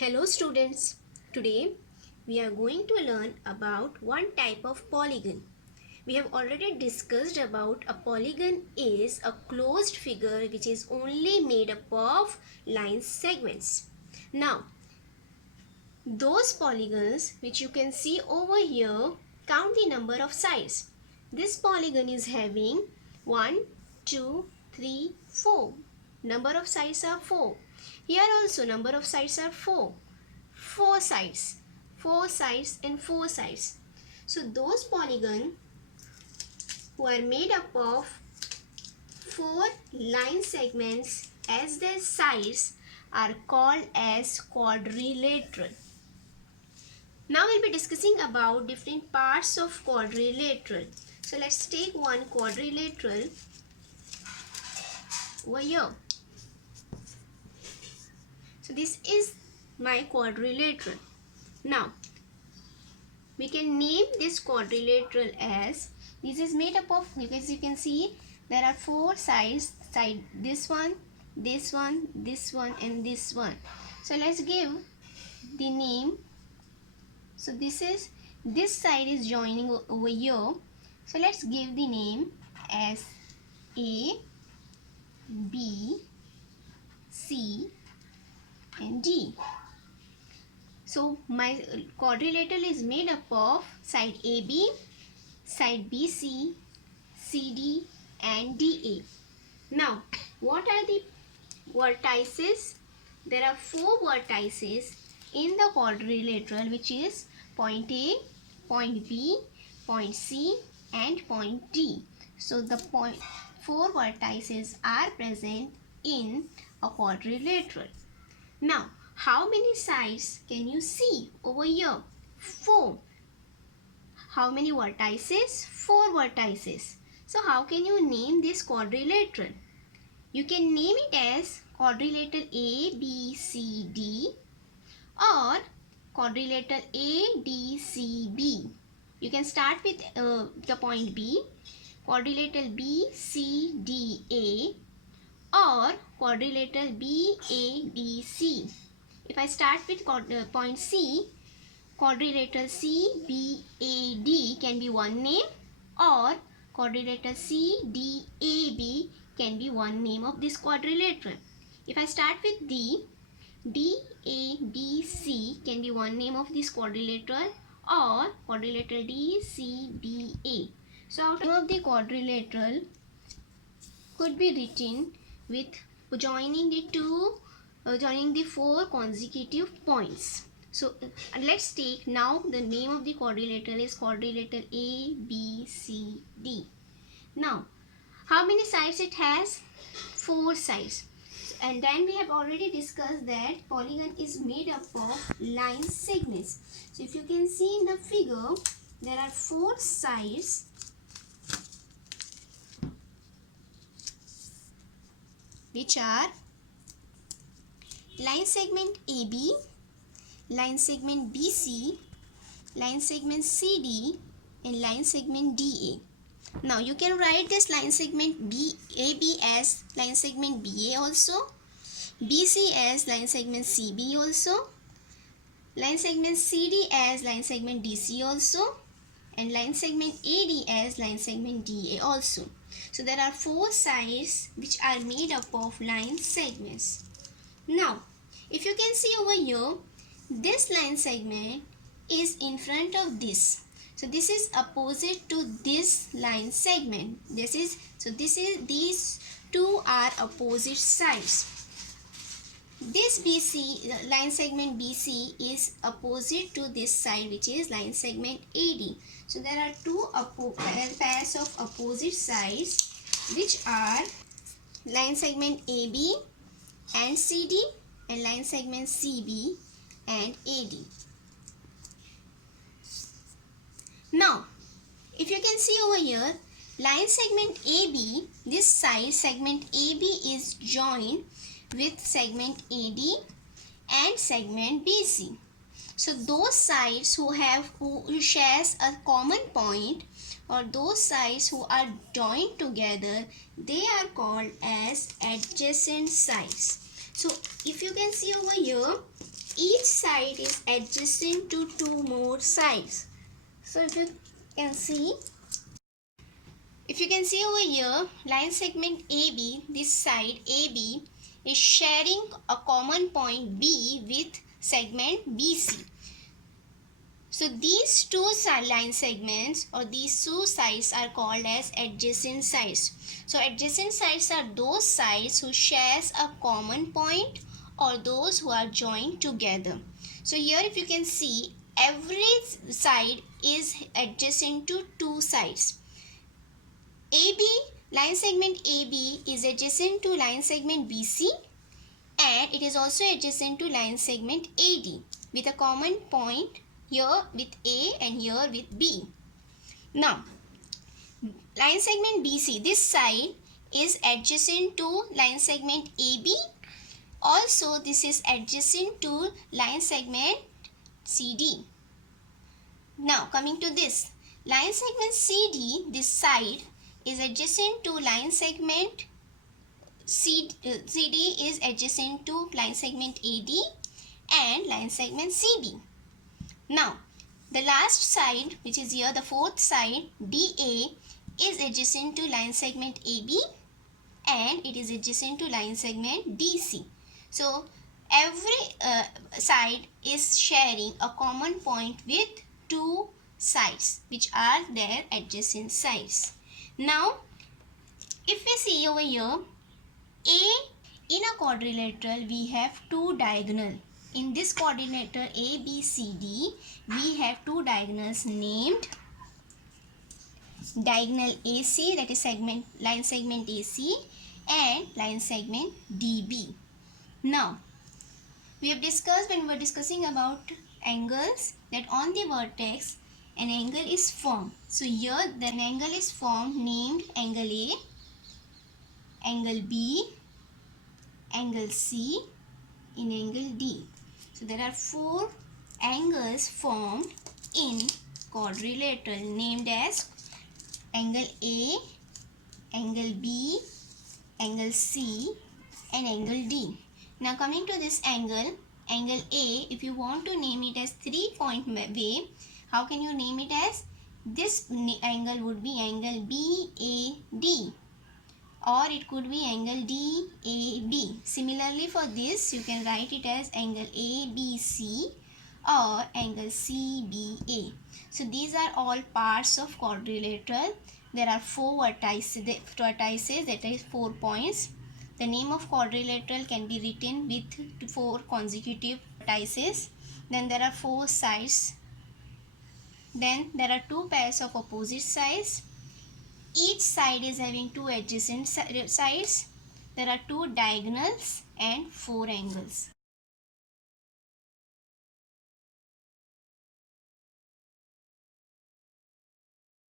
Hello students, today we are going to learn about one type of polygon. We have already discussed about a polygon is a closed figure which is only made up of line segments. Now, those polygons which you can see over here count the number of sides. This polygon is having 1, 2, 3, 4. Number of sides are 4. Here also number of sides are 4. 4 sides and 4 sides. So those polygons who are made up of 4 line segments as their sides are called as quadrilateral. Now we'll be discussing about different parts of quadrilateral. So let's take one quadrilateral over here. So this is my quadrilateral. Now we can name this quadrilateral as, this is made up of, as you can see, there are 4 sides, this one, this one, this one and this one. So let's give the name. So this side is joining over here. So let's give the name as A, B, C and D. So my quadrilateral is made up of side AB, side BC, CD and DA. Now, what are the vertices? There are 4 vertices in the quadrilateral, which is point A, point B, point C and point D. So the 4 vertices are present in a quadrilateral. Now, how many sides can you see over here? 4. How many vertices? 4 vertices. So how can you name this quadrilateral? You can name it as quadrilateral A, B, C, D or quadrilateral A, D, C, B. You can start with the point B, quadrilateral B, C, D, A or quadrilateral B, A, D, C. If I start with point C, quadrilateral C, B, A, D can be one name or quadrilateral C, D, A, B can be one name of this quadrilateral. If I start with D, D, A, B, C can be one name of this quadrilateral or quadrilateral D, C, D, A. So out of the quadrilateral could be written with joining the 4 consecutive points. So let's take now the name of the quadrilateral is quadrilateral A, B, C, D. Now, how many sides it has? 4 sides. And then we have already discussed that polygon is made up of line segments. So if you can see in the figure, there are 4 sides which are line segment AB, line segment BC, line segment CD and line segment DA. Now you can write this line segment AB as line segment BA also, BC as line segment CB also, line segment CD as line segment DC also and line segment AD as line segment DA also. So there are 4 sides which are made up of line segments. Now if you can see over here, this line segment is in front of this. So this is opposite to this line segment. These two are opposite sides. This BC, line segment BC is opposite to this side which is line segment AD. So there are 2 pairs of opposite sides which are line segment AB and CD and line segment CB and AD. Now, if you can see over here, line segment AB, this side segment AB is joined with segment AD and segment BC. So those sides who shares a common point or those sides who are joined together, they are called as adjacent sides. So if you can see over here, each side is adjacent to two more sides. So if you can see over here, line segment AB, this side AB is sharing a common point B with segment BC. So these two line segments or these two sides are called as adjacent sides. So adjacent sides are those sides who shares a common point or those who are joined together. So here if you can see, every side is adjacent to two sides. AB, line segment AB is adjacent to line segment BC and it is also adjacent to line segment AD with a common point here with A and here with B. Now, line segment BC, this side is adjacent to line segment AB. Also, this is adjacent to line segment CD. Now, coming to this, line segment CD, this side is adjacent to line segment CD is adjacent to line segment AD and line segment CB. Now, the last side, which is here the fourth side, DA, is adjacent to line segment AB and it is adjacent to line segment DC. So, every side is sharing a common point with two sides which are their adjacent sides. Now, if we see over here, in a quadrilateral we have two diagonal. In this quadrilateral ABCD, we have two diagonals named diagonal AC, that is line segment AC, and line segment DB. Now, we have discussed when we were discussing about angles that on the vertex an angle is formed. So here the angle is formed named angle A, angle B, angle C, in angle D. So there are four angles formed in quadrilateral named as angle A, angle B, angle C and angle D. Now coming to this angle, angle A, if you want to name it as 3-point wave, how can you name it as? This angle would be angle BAD or it could be angle DAB. Similarly for this, you can write it as angle ABC or angle CBA. So these are all parts of quadrilateral. There are four vertices, that is 4 points. The name of quadrilateral can be written with 4 consecutive vertices. Then there are 4 sides. Then there are 2 pairs of opposite sides. Each side is having 2 adjacent sides. There are 2 diagonals and 4 angles.